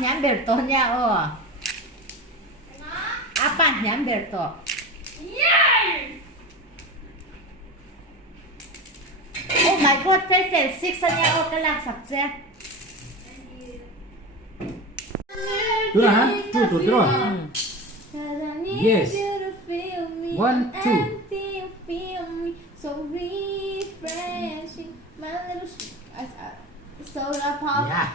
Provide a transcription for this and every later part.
nhãn bể to nha apa nhãn bể to oh my god favorite six nha cái lạc sạch xe Dura, ha? Two, draw. Yes. 1, 2. So refreshing, my little soda pop. Yeah.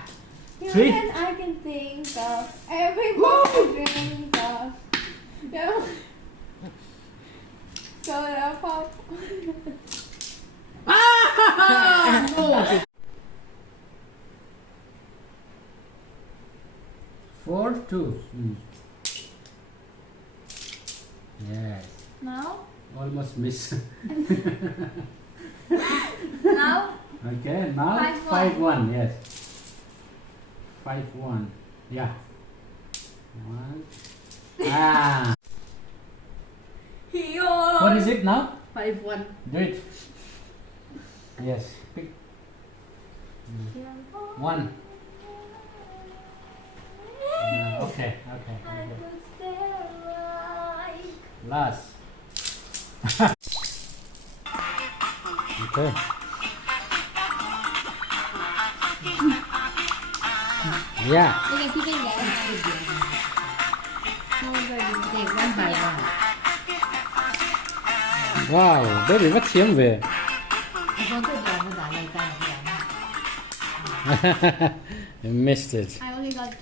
You 3. and I can think of everybody drink of. No. Soda pop. Ah! No. 4, 2. Yes. Now? Almost miss. Now? Okay, now 5-1. 5-1. Yes. 5-1. Yeah. 1. Ah. What is it now? 5-1. Do it. Yes. Pick 1. Okay. Last. Okay. Yeah. You can pick it again. Take one by one. Wow, baby, what's tiếng về? Con tự bỏ một giải này ta là You missed it. I only got